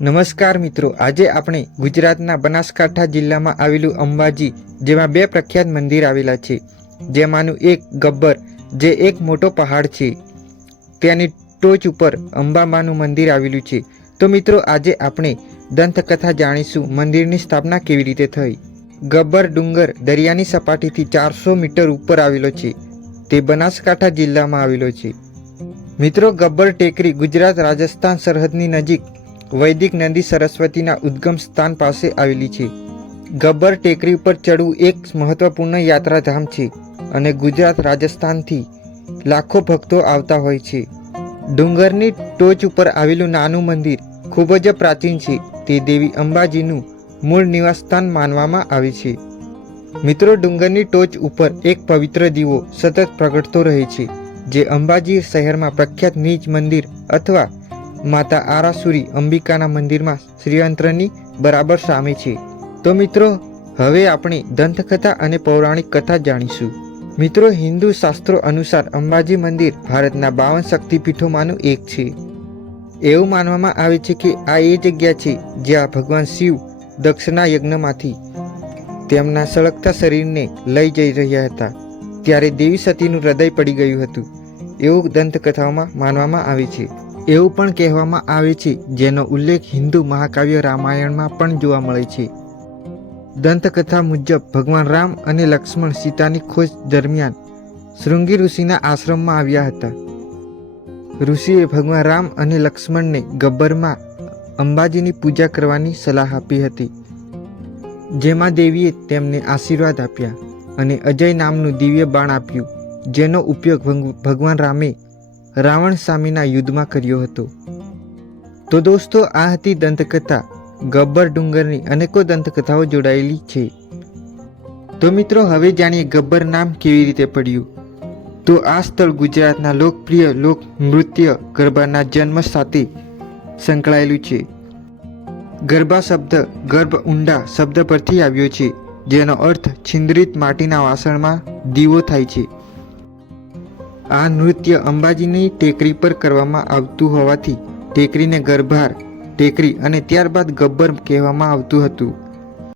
નમસ્કાર મિત્રો, આજે આપણે ગુજરાતના બનાસકાંઠા જિલ્લામાં આવેલું અંબાજી, જેમાં બે પ્રખ્યાત મંદિર આવેલા છે. જેમાંનું એક ગબ્બર, જે એક મોટો પહાડ છે. તેની ટોચ ઉપર અંબામાનું મંદિર આવેલું છે. તો મિત્રો, આજે આપણે દંતકથા જાણીશું મંદિરની સ્થાપના કેવી રીતે થઈ. ગબ્બર ડુંગર દરિયાની સપાટીથી ચારસો મીટર ઉપર આવેલો છે. તે બનાસકાંઠા જિલ્લામાં આવેલો છે. મિત્રો, ગબ્બર ટેકરી ગુજરાત રાજસ્થાન સરહદની નજીક વૈદિક નદી સરસ્વતીના ઉદ્ગમ સ્થાન પાસે આવેલી છે. ગબ્બર ટેકરી પર ચડવું એક મહત્વપૂર્ણ યાત્રાધામ છે અને ગુજરાત રાજસ્થાનથી લાખો ભક્તો આવતા હોય છે. ડુંગરની ટોચ ઉપર આવેલું નાનું મંદિર ખૂબ જ પ્રાચીન છે. તે દેવી અંબાજીનું મૂળ નિવાસસ્થાન માનવામાં આવે છે. મિત્રો, ડુંગરની ટોચ ઉપર એક પવિત્ર દીવો સતત પ્રગટતો રહે છે, જે અંબાજી શહેરમાં પ્રખ્યાત નીચ મંદિર અથવા માતા આરાસુરી અંબિકાના મંદિરમાં શ્રીયંત્રની બરાબર સામે છે. તો મિત્રો, હવે આપણે દંતકથા અને પૌરાણિક કથા જાણીશું. મિત્રો, હિન્દુ શાસ્ત્રો અનુસાર અંબાજી મંદિર ભારતના બાવન શક્તિપીઠોમાંનું એક છે. એવું માનવામાં આવે છે કે આ એ જગ્યા છે જ્યાં ભગવાન શિવ દક્ષના યજ્ઞમાંથી તેમના સળગતા શરીરને લઈ જઈ રહ્યા હતા. ત્યારે દેવી સતીનું હૃદય પડી ગયું હતું. એવું દંતકથાઓમાં માનવામાં આવે છે. એવું પણ કહેવામાં આવે છે, જેનો ઉલ્લેખ હિન્દુ મહાકાવ્ય રામાયણમાં પણ જોવા મળે છે. દંતકથા મુજબ, ભગવાન રામ અને લક્ષ્મણ સીતાની ખોજ દરમિયાન શૃંગી ઋષિના આશ્રમમાં આવ્યા હતા. ઋષિએ ભગવાન રામ અને લક્ષ્મણને ગબ્બરમાં અંબાજીની પૂજા કરવાની સલાહ આપી હતી. જેમાં દેવીએ તેમને આશીર્વાદ આપ્યા અને અજય નામનું દિવ્ય બાણ આપ્યું, જેનો ઉપયોગ ભંગ- ભગવાન રામે રાવણ સામેના યુદ્ધમાં કર્યો હતો. તો દોસ્તો, આ હતી દંતકથા. ગબ્બર ડુંગરની અનેકો દંતકથાઓ જોડાયેલી છે. તો મિત્રો, હવે જાણીએ ગબ્બર નામ કેવી રીતે પડ્યું? તો આ સ્થળ ગુજરાતના લોકપ્રિય લોક નૃત્ય ગરબાના જન્મ સાથે સંકળાયેલું છે. ગરબા શબ્દ, ગર્ભ ઊંડા શબ્દ પરથી આવ્યો છે, જેનો અર્થ છિદ્રિત માટીના વાસણમાં દીવો થાય છે. આ નૃત્ય અંબાજીની ટેકરી પર કરવામાં આવતું હોવાથી ટેકરીને ગરભાર, ટેકરી અને ત્યારબાદ ગબ્બર કહેવામાં આવતું હતું.